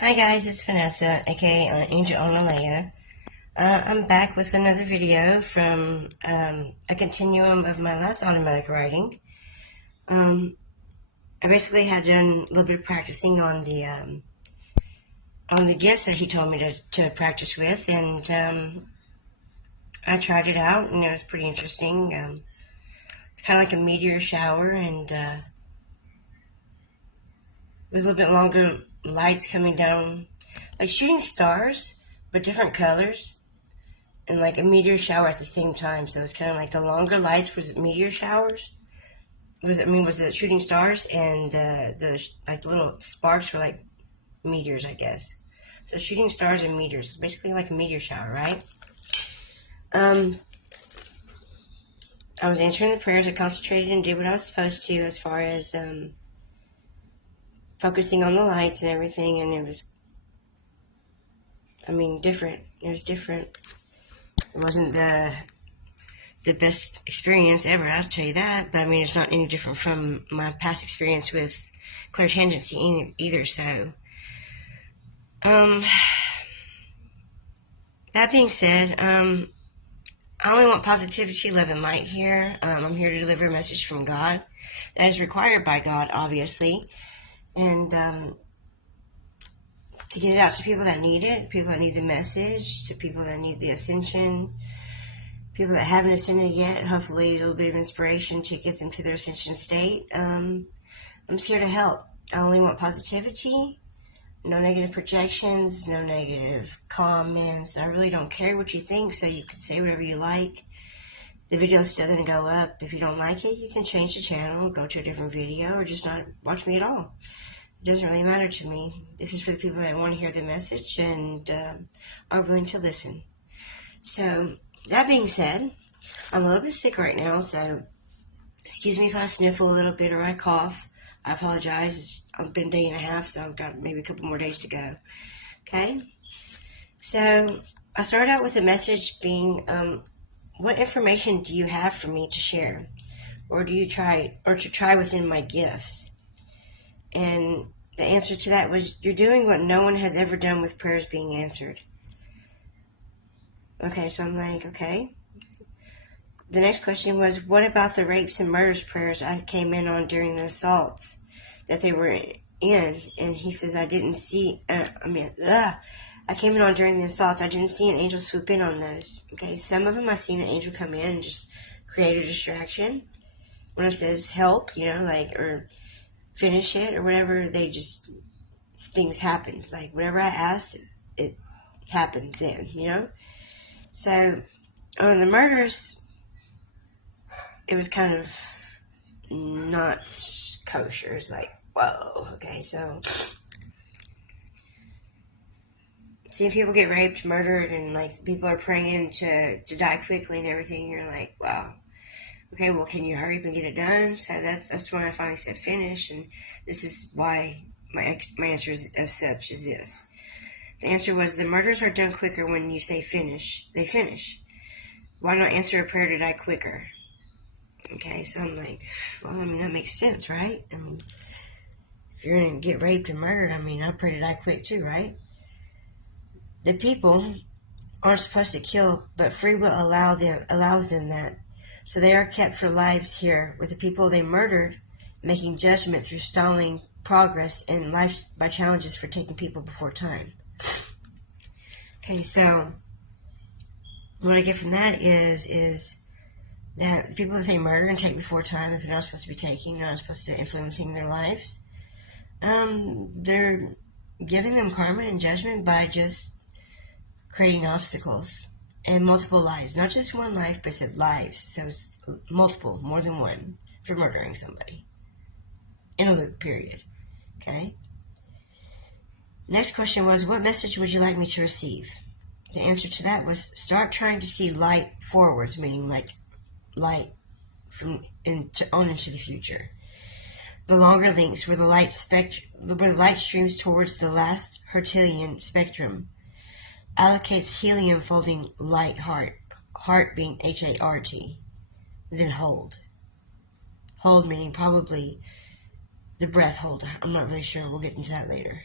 Hi guys, it's Vanessa, aka Angel Onalea. I'm back with another video from a continuum of my last automatic writing. I basically had done a little bit of practicing on the gifts that he told me to practice with, and I tried it out, and it was pretty interesting. It's kind of like a meteor shower, and with a little bit longer lights coming down, like shooting stars, but different colors and like a meteor shower at the same time. So it's kind of like the longer lights was meteor showers. Was it shooting stars, and the like the little sparks were like meteors, I guess. So shooting stars and meteors, basically like a meteor shower, right? Um, I was answering the prayers. I concentrated and did what I was supposed to, as far as focusing on the lights and everything. And it was, different. It was different. It wasn't the best experience ever, I'll tell you that. But it's not any different from my past experience with clairtangency either. So, that being said, I only want positivity, love, and light here. I'm here to deliver a message from God that is required by God, obviously, and to get it out to people that need it, people that need the message, to people that need the ascension, people that haven't ascended yet, hopefully a little bit of inspiration to get them to their ascension state. I'm just here to help. I only want positivity, no negative projections, no negative comments. I really don't care what you think, so you can say whatever you like. The video's still going to go up. If you don't like it, you can change the channel, go to a different video, or just not watch me at all. It doesn't really matter to me. This is for the people that want to hear the message and are willing to listen. So, that being said, I'm a little bit sick right now, so excuse me if I sniffle a little bit or I cough. I apologize. It's been a day and a half, so I've got maybe a couple more days to go. Okay? So, I started out with a message being, what information do you have for me to share? Or to try within my gifts? And the answer to that was, you're doing what no one has ever done with prayers being answered. Okay, so I'm like, okay. The next question was, what about the rapes and murders prayers I came in on during the assaults that they were in? And he says, I didn't see, I came in on during the assaults. I didn't see an angel swoop in on those. Okay, some of them I seen an angel come in and just create a distraction. When it says help, or finish it or whatever, things happen. Like whatever I asked, it happened then, So on the murders, it was kind of not kosher. It's like, whoa, okay, so seeing people get raped, murdered, and like people are praying to die quickly and everything, you're like, wow. Okay, well, can you hurry up and get it done? So that's when I finally said finish, and this is why my answer is of such is this. The answer was, the murders are done quicker when you say finish. They finish. Why not answer a prayer to die quicker? Okay, so I'm like, well, that makes sense, right? If you're going to get raped and murdered, I pray to die quick too, right? The people aren't supposed to kill, but free will allows them that. So they are kept for lives here, with the people they murdered making judgment through stalling progress in life by challenges for taking people before time. Okay, so what I get from that is that the people that they murder and take before time, that they're not supposed to be taking, they're not supposed to be influencing their lives, they're giving them karma and judgment by just creating obstacles and multiple lives, not just one life, but said lives. So it's multiple, more than one, for murdering somebody in a loop period. Okay. Next question was, what message would you like me to receive? The answer to that was, start trying to see light forwards, meaning like light into the future. The longer links where the light streams towards the last Hertilian spectrum allocates helium folding light heart being HART, then hold. Hold meaning probably the breath hold. I'm not really sure. We'll get into that later.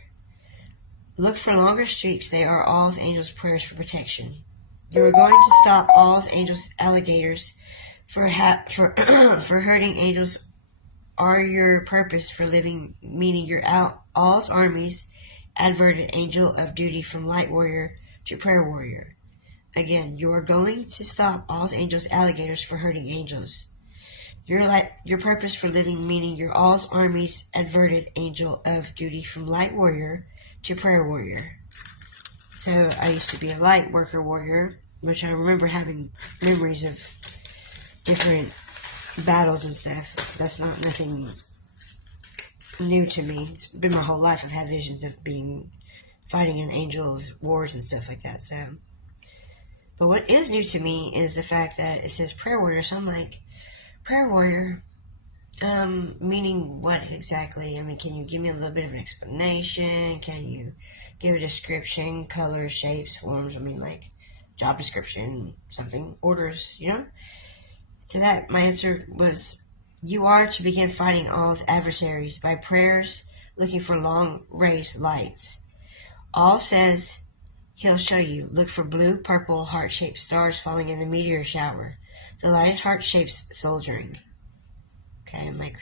Look for longer streaks. They are All's Angels' prayers for protection. You are going to stop All's Angels alligators for for hurting angels are your purpose for living, meaning your All's armies adverted angel of duty from light warrior to prayer warrior. Again, you are going to stop All's Angels alligators for hurting angels. Your purpose for living, meaning your All's armies adverted angel of duty from light warrior to prayer warrior. So I used to be a light worker warrior, which I remember having memories of different battles and stuff. That's not nothing new to me. It's been my whole life. I've had visions of fighting in angels' wars and stuff like that. So, but what is new to me is the fact that it says prayer warrior. So I'm like, prayer warrior, meaning what exactly? I mean, can you give me a little bit of an explanation? Can you give a description, colors, shapes, forms? I mean, like job description, something, orders, you know? To that, my answer was, you are to begin fighting All's adversaries by prayers, looking for long rays lights. All says he'll show you. Look for blue, purple, heart-shaped stars falling in the meteor shower. The light is heart-shaped soldiering. Okay, I'm like,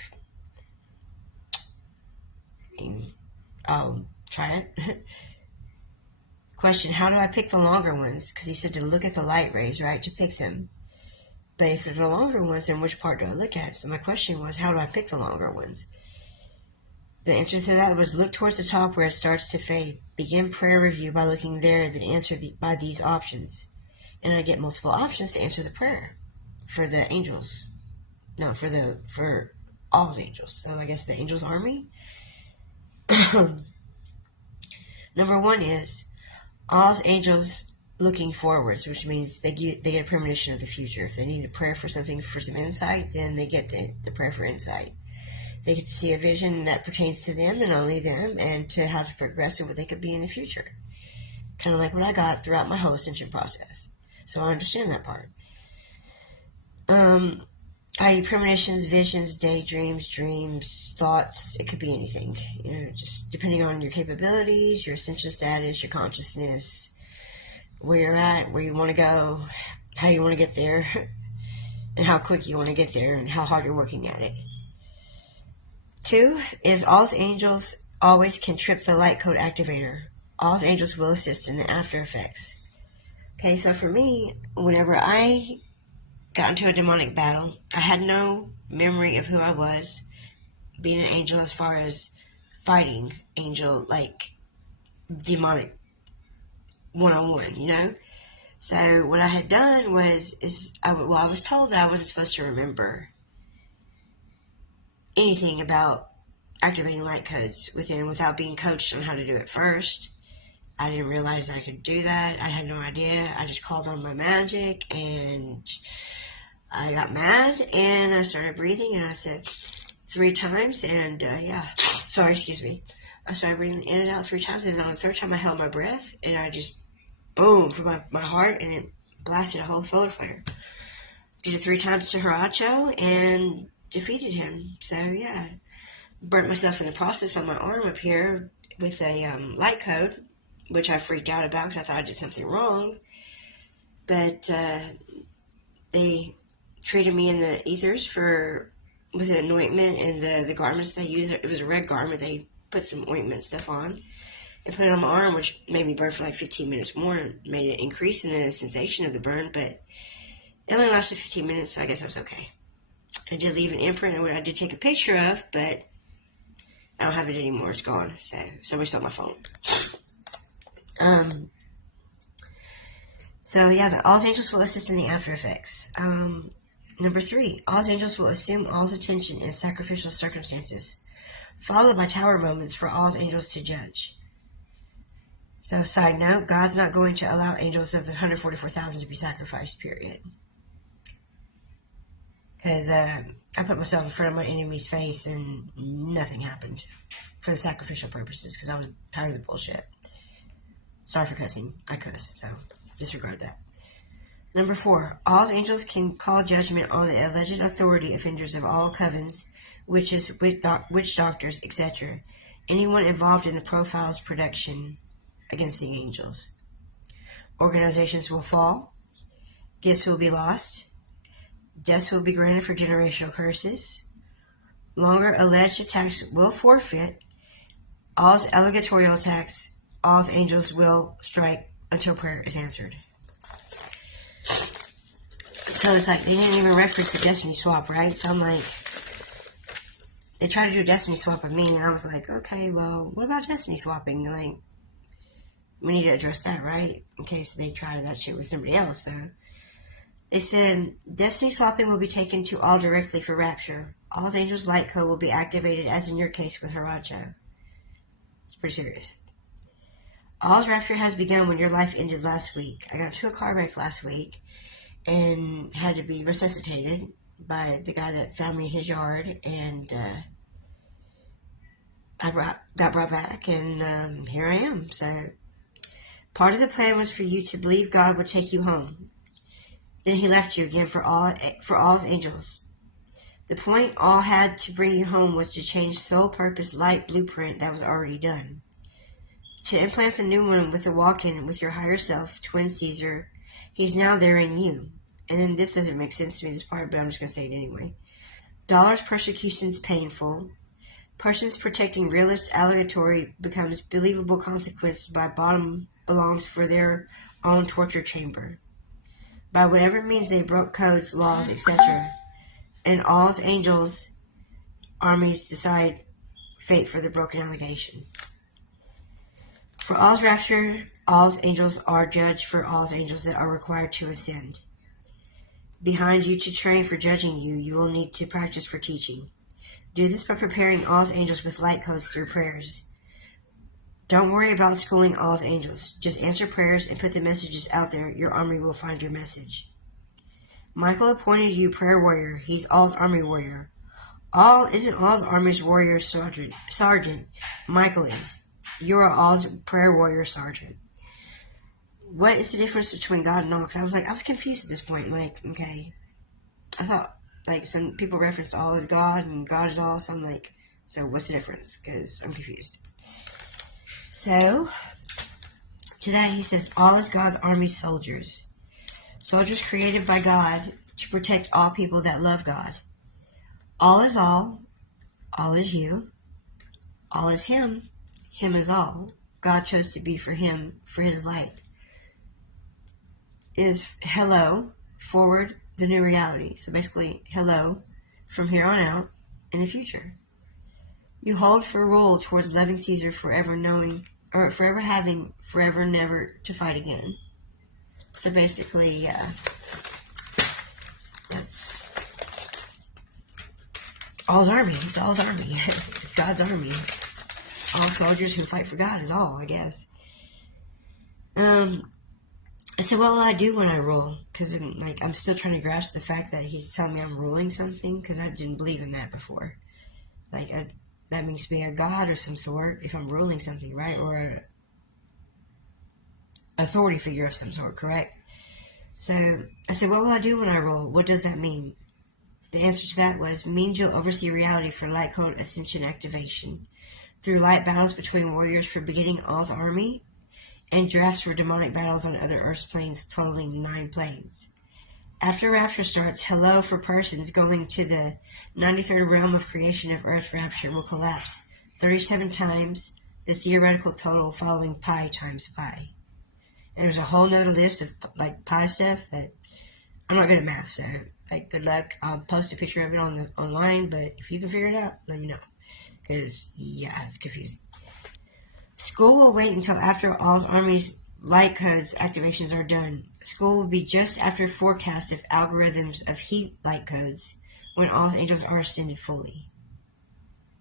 I'll try it. Question, how do I pick the longer ones? Because he said to look at the light rays, right, to pick them. But if they're the longer ones, then which part do I look at? So my question was, how do I pick the longer ones? The answer to that was, look towards the top where it starts to fade. Begin prayer review by looking there, then answer by these options. And I get multiple options to answer the prayer for the angels. No, for All's angels. So I guess the angels' army. Number 1 is All's angels looking forwards, which means they get a premonition of the future. If they need a prayer for something, for some insight, then they get the prayer for insight. They get to see a vision that pertains to them and only them, and to how to progress in what they could be in the future. Kind of like what I got throughout my whole ascension process. So I understand that part. I.e. premonitions, visions, daydreams, dreams, thoughts. It could be anything. You know, just depending on your capabilities, your ascension status, your consciousness, where you're at, where you want to go, how you want to get there, and how quick you want to get there, and how hard you're working at it. 2 is All's angels always can trip the light code activator. All's angels will assist in the after effects. Okay, so for me, whenever I got into a demonic battle, I had no memory of who I was, being an angel as far as fighting angel, like demonic one-on-one, you know? So what I had done was, I was told that I wasn't supposed to remember anything about activating light codes without being coached on how to do it first. I didn't realize I could do that. I had no idea. I just called on my magic, and I got mad, and I started breathing, and I said 3 times, and excuse me. I started breathing in and out 3 times, and then on the 3rd time I held my breath, and I just, boom, for my heart, and it blasted a whole solar flare. Did it 3 times to Haracho, and defeated him. So, yeah. Burnt myself in the process on my arm up here with a light code, which I freaked out about because I thought I did something wrong. But they treated me in the ethers with an ointment and the garments they used. It was a red garment. They put some ointment stuff on and put it on my arm, which made me burn for like 15 minutes more and made it increase in the sensation of the burn. But it only lasted 15 minutes, so I guess I was okay. I did leave an imprint and I did take a picture of, but I don't have it anymore. It's gone. So somebody stole my phone. All's angels will assist in the after effects. Number 3, All's angels will assume All's attention in sacrificial circumstances, followed by tower moments for All's angels to judge. So, side note, God's not going to allow angels of the 144,000 to be sacrificed, period. Because I put myself in front of my enemy's face and nothing happened for the sacrificial purposes because I was tired of the bullshit. Sorry for cussing. I cuss, so disregard that. Number 4, All's angels can call judgment on the alleged authority offenders of all covens, witches, witch doctors, etc. Anyone involved in the profile's production against the angels. Organizations will fall. Gifts will be lost. Deaths will be granted for generational curses. Longer alleged attacks will forfeit. All's allegatorial attacks, all's angels will strike until prayer is answered. So it's like they didn't even reference the destiny swap, right? So I'm like, they tried to do a destiny swap with me, and I was like, okay, well, what about destiny swapping? Like, we need to address that, right? In case they try that shit with somebody else. So they said, destiny swapping will be taken to all directly for rapture. All's angels light code will be activated as in your case with Haracho. It's pretty serious. All's rapture has begun when your life ended last week. I got into a car wreck last week and had to be resuscitated by the guy that found me in his yard, and I got brought back, and here I am. So part of the plan was for you to believe God would take you home. Then he left you again for all's angels. The point all had to bring you home was to change soul purpose light blueprint that was already done. To implant the new one with a walk-in with your higher self, twin Caesar. He's now there in you. And then this doesn't make sense to me, this part, but I'm just going to say it anyway. Dollars persecution's painful. Persons protecting realist allegatory becomes believable consequence by bottom belongs for their own torture chamber. By whatever means they broke codes, laws, etc. And all's angels armies decide fate for the broken allegation. For all's rapture, all's angels are judged for all's angels that are required to ascend. Behind you to train for judging you, you will need to practice for teaching. Do this by preparing all's angels with light codes through prayers. Don't worry about schooling all's angels. Just answer prayers and put the messages out there. Your army will find your message. Michael appointed you prayer warrior. He's all's army warrior. All isn't all's army's warrior sergeant. Michael is. You are all's prayer warrior sergeant. What is the difference between God and all? Because I was confused at this point. Like, okay, I thought, like, some people reference all as God and God is all, so I'm like, so what's the difference? Because I'm confused. So, today he says, all is God's army soldiers. Soldiers created by God to protect all people that love God. All is you, all is him is all. God chose to be for him, for his light. Is hello, forward, the new reality. So basically, hello, from here on out, in the future. You hold for rule towards loving Caesar, forever knowing, or forever having, forever never to fight again. So basically, that's all's army. It's all's army. It's God's army. All soldiers who fight for God is all, I guess. I said, what will I do when I rule? Because I'm still trying to grasp the fact that he's telling me I'm ruling something, because I didn't believe in that before. That means to be a god of some sort if I'm ruling something, right? Or a authority figure of some sort, correct? So I said, what will I do when I rule? What does that mean? The answer to that means you'll oversee reality for light code ascension activation through light battles between warriors for beginning all's army and drafts for demonic battles on other Earth's planes, totaling 9 planes. After rapture starts, hello for persons going to the 93rd realm of creation of Earth rapture will collapse 37 times the theoretical total following pi times pi. And there's a whole nother list of pi stuff that I'm not good at math, so good luck. I'll post a picture of it online, but if you can figure it out, let me know. Because, yeah, it's confusing. School will wait until after all's army's light codes activations are done. School will be just after forecast of algorithms of heat light codes when all's angels are ascended fully.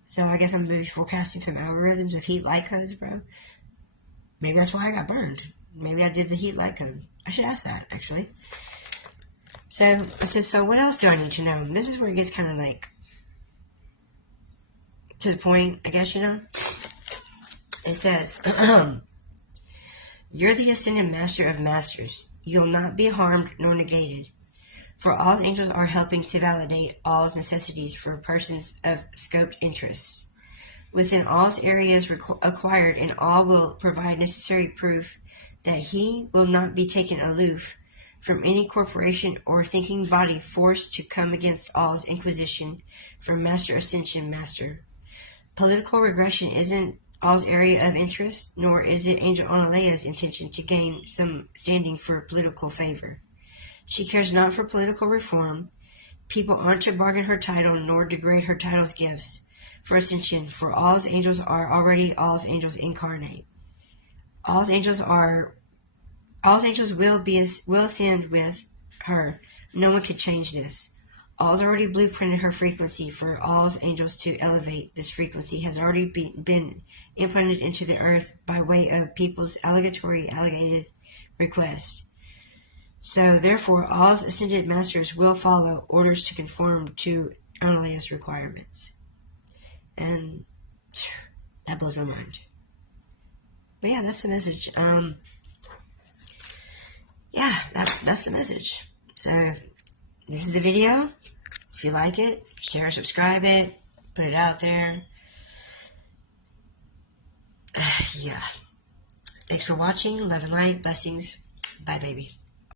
So I guess I'm going to be forecasting some algorithms of heat light codes, bro. Maybe that's why I got burned. Maybe I did the heat light code. I should ask that, actually. So I said, so what else do I need to know? And this is where it gets kind of to the point, I guess, It says, you're the ascended master of masters. You'll not be harmed nor negated. For all's angels are helping to validate all's necessities for persons of scoped interests. within all's areas acquired, and all will provide necessary proof that he will not be taken aloof from any corporation or thinking body forced to come against all's inquisition from Master Ascension Master. Political regression isn't all's area of interest, nor is it Angel Onalea's intention to gain some standing for political favor. She cares not for political reform. People aren't to bargain her title, nor degrade her title's gifts for ascension, for all's angels are already all's angels incarnate. All's angels will ascend with her. No one could change this. All's already blueprinted her frequency. For all's angels to elevate, this frequency has already been implanted into the earth by way of people's alligated requests. So, therefore, all's ascended masters will follow orders to conform to Onalea's requirements. And that blows my mind. But yeah, that's the message. Yeah, that's the message. So, this is the video. If you like it, share, subscribe it, put it out there. Yeah. Thanks for watching. Love and light. Blessings. Bye, baby.